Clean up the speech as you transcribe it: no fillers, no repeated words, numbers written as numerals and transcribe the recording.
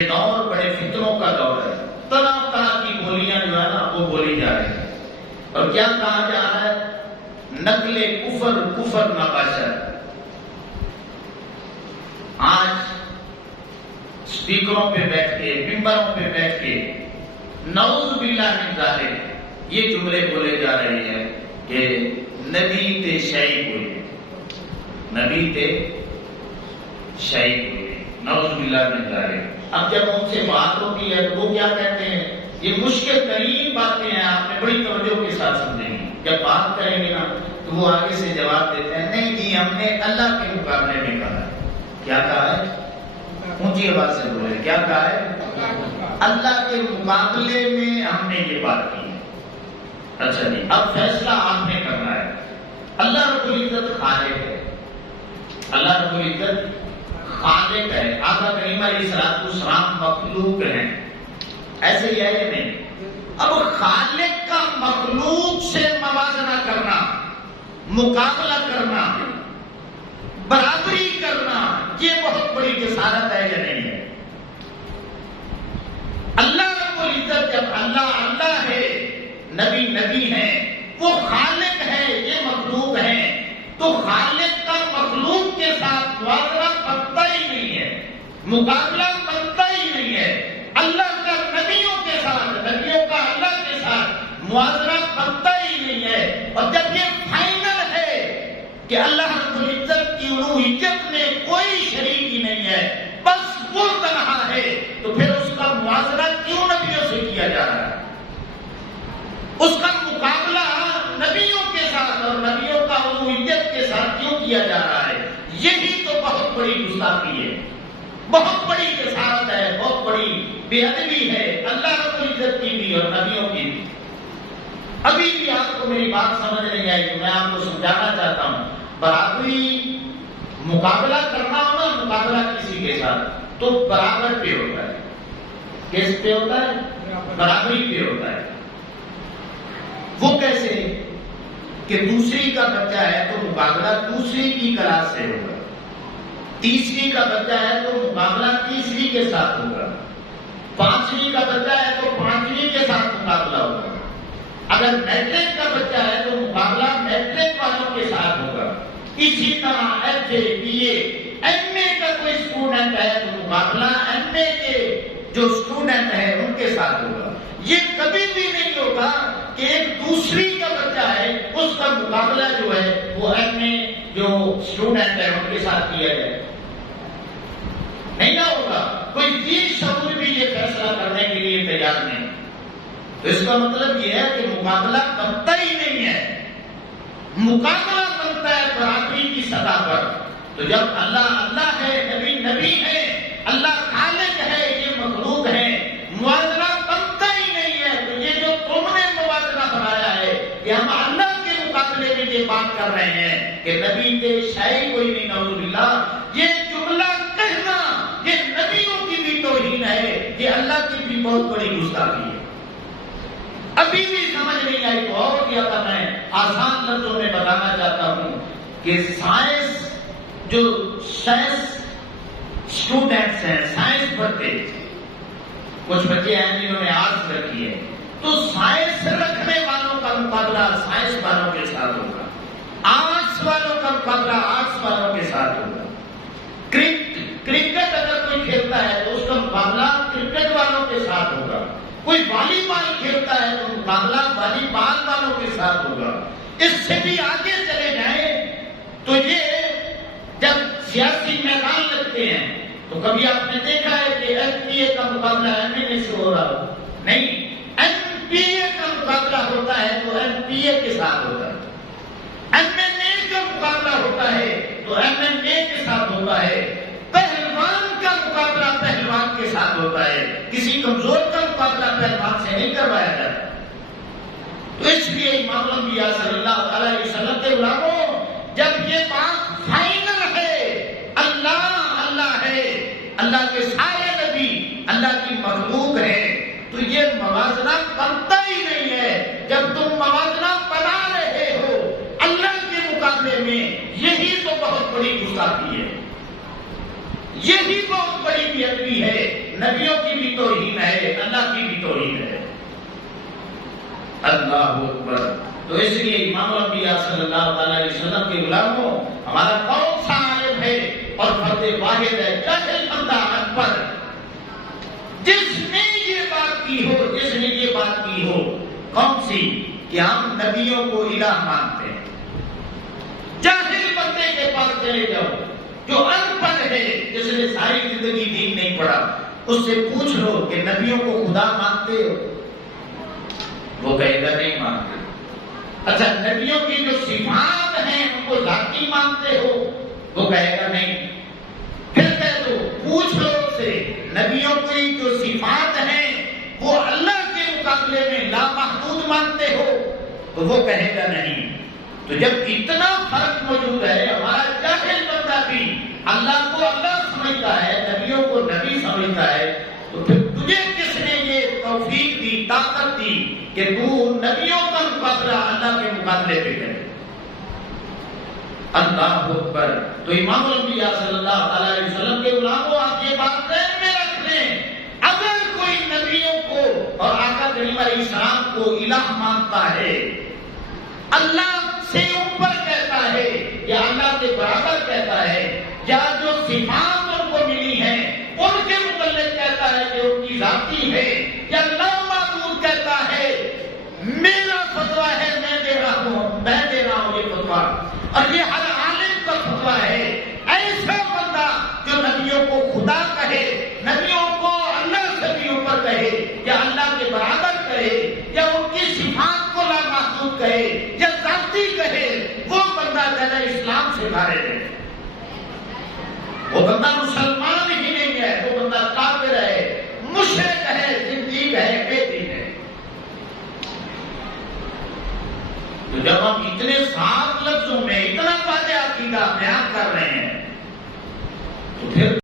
یہ دور بڑے فتنوں کا دور ہے، طرح طرح کی بولیاں جو ہے نا وہ بولی جا رہی ہیں، اور کیا کہا جا رہا ہے؟ نقل کفر کفر نباشر۔ آج اسپیکروں پہ بیٹھ کے، ممبروں پہ بیٹھ کے نعوذ باللہ من ذالک یہ جملے بولے جا رہے ہیں کہ نبی تے شہید ہوئے، نبی تے شہید ہوئے، نعوذ باللہ من ذالک۔ اب جب ان سے بات ہوتی ہے تو وہ کیا کہتے ہیں؟ یہ مشکل ترین باتیں ہیں، آپ نے بڑی توجہ کے ساتھ سمجھیں گے۔ جب بات کریں گے نا تو وہ آگے سے جواب دیتے ہیں، نہیں جی ہم نے اللہ کے مقابلے میں کہا ہے۔ کیا کہا ہے؟ اونچی آواز سے بولے، کیا کہا ہے؟ اللہ کے مقابلے میں ہم نے یہ بات کی ہے۔ اچھا جی، اب فیصلہ آپ نے کرنا ہے۔ اللہ رب العزت خالق ہے، اللہ رب العزت خالق ہے، آقا کریم علیہ السلام مخلوق ہیں، ایسے ہی ہے یا نہیں؟ اب خالق کا مخلوق سے موازنہ کرنا، مقابلہ کرنا، برابری کرنا، یہ بہت بڑی جسارت ہے یا نہیں ہے؟ اللہ رب العزت جب اللہ اللہ ہے، نبی نبی ہے، وہ خالق ہے، یہ مخلوق ہے، تو خالق کا مخلوق کے ساتھ موازنہ بنتا ہی نہیں ہے، مقابلہ بنتا ہی نہیں ہے۔ اللہ کا نبیوں کے ساتھ، نبیوں کا اللہ کے ساتھ موازنہ بنتا ہی نہیں ہے۔ اور جب یہ فائنل ہے کہ اللہ رب العزت کی الوہیت میں کوئی شریک ہی نہیں ہے، بس وہ تنہا ہے، تو پھر اس کا موازنہ کیوں نبیوں سے کیا جا رہا ہے؟ اس کا مقابلہ نبیوں کے ساتھ اور نبیوں کا الوہیت کے ساتھ کیوں کیا جا رہا ہے؟ یہی تو بہت بڑی گستاخی ہے، بہت بڑی جسارت ہے، بہت بڑی بے ادبی ہے، اللہ رب العزت کی بھی اور نبیوں کی بھی۔ ابھی بھی آپ کو میری بات سمجھ نہیں آئی، میں آپ کو سمجھانا چاہتا ہوں۔ برابری مقابلہ کرنا ہو نا، مقابلہ کسی کے ساتھ تو برابر پہ ہوتا ہے۔ کس پہ ہوتا ہے؟ برابری پہ ہوتا ہے۔ وہ کیسے کہ دوسری کا بچہ ہے تو مقابلہ دوسری کی کلاس سے ہوگا، تیسری کا بچہ ہے تو مقابلہ تیسری کے ساتھ ہوگا، پانچویں کا بچہ ہے تو پانچویں کے ساتھ مقابلہ ہوگا، اگر میٹرک کا بچہ ہے تو مقابلہ میٹرک والوں کے ساتھ ہوگا۔ اسی طرح F A, B A, M A کا کوئی اسٹوڈنٹ ہے تو مقابلہ ایم اے کے جو اسٹوڈنٹ ہیں ان کے ساتھ ہوگا۔ یہ کبھی بھی نہیں ہوگا کہ ایک دوسری کا بچہ ہے اس کا مقابلہ جو ہے وہ ایم اے جو اسٹوڈنٹ ہے ان کے ساتھ کیا جائے، نہیں نہ ہوگا۔ کوئی ذی شعور بھی یہ فیصلہ کرنے کے لیے تیار نہیں۔ تو اس کا مطلب یہ ہے کہ مقابلہ بنتا ہی نہیں ہے، مقابلہ بنتا ہے برابری کی سطح پر۔ تو جب اللہ اللہ ہے، نبی نبی ہے، اللہ خالق ہے، یہ مخلوق ہے، موازنہ بنتا ہی نہیں ہے۔ تو یہ جو تم نے موازنہ بنایا ہے کہ ہم اللہ کے مقابلے میں یہ بات کر رہے ہیں کہ نبی کے شاعر کوئی نہیں، نعوذ باللہ، یہ جملہ کہنا یہ نبیوں کی بھی توہین ہے، یہ اللہ کی بھی بہت بڑی گستاخی ہے۔ ابھی بھی سمجھ نہیں آئی تو اور زیادہ میں آسان لفظوں میں بتانا چاہتا ہوں کہ سائنس جو سائنس اسٹوڈنٹس ہیں، سائنس پڑھتے، کچھ بچے ہیں جنہوں نے آرٹس رکھی ہے، تو سائنس رکھنے والوں کا مقابلہ سائنس والوں کے ساتھ ہوگا، آرٹس والوں کا مقابلہ آرٹس والوں کے ساتھ ہوگا۔ کرکٹ اگر کوئی کھیلتا ہے تو اس کا مقابلہ کرکٹ والوں کے ساتھ ہوگا، کوئی والی بال کھیلتا ہے تو مقابلہ والی بال والوں کے ساتھ ہوگا۔ اس سے بھی آگے چلے جائیں تو یہ جب سیاسی میدان لگتے ہیں تو کبھی آپ نے دیکھا ہے کہ ایم پی اے کا مقابلہ ایم این اے سے ہو رہا ہو؟ نہیں، ایم پی اے کا مقابلہ ہوتا ہے تو ایم پی اے کے ساتھ ہوتا ہے، ایم این اے کا مقابلہ ہوتا ہے تو ایم این اے کے ساتھ ہوتا ہے، پہلوان کا مقابلہ پہلوان کے ساتھ ہوتا ہے، کسی کمزور کا مقابلہ پہلوان سے نہیں کروایا جاتا۔ تو اس لیے امام الانبیاء صلی اللہ تعالی علیہ وسلم کے غلاموں، جب یہ بات فائنل ہے، اللہ اللہ ہے، اللہ کے سارے نبی اللہ کی مخلوق ہے، تو یہ موازنہ بنتا ہی نہیں ہے۔ جب تم موازنہ بنا رہے ہو اللہ کے مقابلے میں، یہی تو بہت بڑی گستاخی ہے، یہی بہت بڑی بے ادبی ہے۔ نبیوں کی بھی توہین ہے، اللہ کی بھی توہین ہے۔ اللہ اکبر۔ تو اس لیے امام الانبیاء صلی اللہ تعالی علیہ وسلم کے غلاموں، ہمارا کون سا عالم ہے اور فرد واحد ہے، جاہل بندہ ان پڑھ، جس نے یہ بات کی ہو، جس نے یہ بات کی ہو، کون سی؟ کہ ہم نبیوں کو الہ مانتے ہیں۔ جاہل بندے کے پاس چلے جاؤ جو ان پڑھ ہے، جس نے ساری زندگی دین نہیں پڑھا، اس سے پوچھ لو کہ نبیوں کو خدا مانتے ہو؟ وہ کہے گا نہیں مانتے۔ اچھا، نبیوں کی جو صفات ہیں ان کو ذاتی مانتے ہو؟ وہ کہے گا نہیں۔ پھر کہہ دو، پوچھ لو اس سے نبیوں کی جو صفات ہیں وہ اللہ کے مقابلے میں لامحدود مانتے ہو؟ تو وہ کہے گا نہیں۔ تو جب اتنا فرق موجود ہے، ہمارا جاہل بندہ بھی اللہ کو اللہ سمجھتا ہے، نبیوں کو نبی سمجھتا ہے، تو پھر تجھے کس نے یہ توفیق دی، طاقت دی کہ تو نبیوں کا مقابلہ اللہ کے مقابلے پہ کرے؟ اللہ اکبر۔ تو امام الانبیاء صلی اللہ تعالی علیہ وسلم کے غلاموں، آپ یہ بات ذہن میں رکھ لیں، اگر کوئی نبیوں کو اور آقا کریم علیہ السلام کو الہ مانتا ہے، اللہ سے اوپر کہتا ہے یا اللہ کے برابر کہتا ہے، یا جو صفات ان کو ملی ہیں ان کے متعلق کہتا ہے کہ ان کی ذاتی ہے، یا لامحدود کہتا ہے میرا فتویٰ ہے، میں دے رہا ہوں یہ فتویٰ، اور یہ ہر عالم کا فتویٰ ہے، ایسا بندہ جو نبیوں کو خدا کہے، نبیوں کو اللہ سے بھی اوپر کہے، یا اللہ کے برابر کہے، یا ان کی صفات کو لامحدود کہے، یا ذاتی کہے، وہ بندہ جنہ اسلام سے خارج ہے، وہ بندہ مسلمان ہی نہیں ہے، وہ بندہ کافر ہے، مشرک ہے، زندیق ہے، بے دین ہے۔ تو جب ہم اتنے صاف لفظوں میں اتنا واضح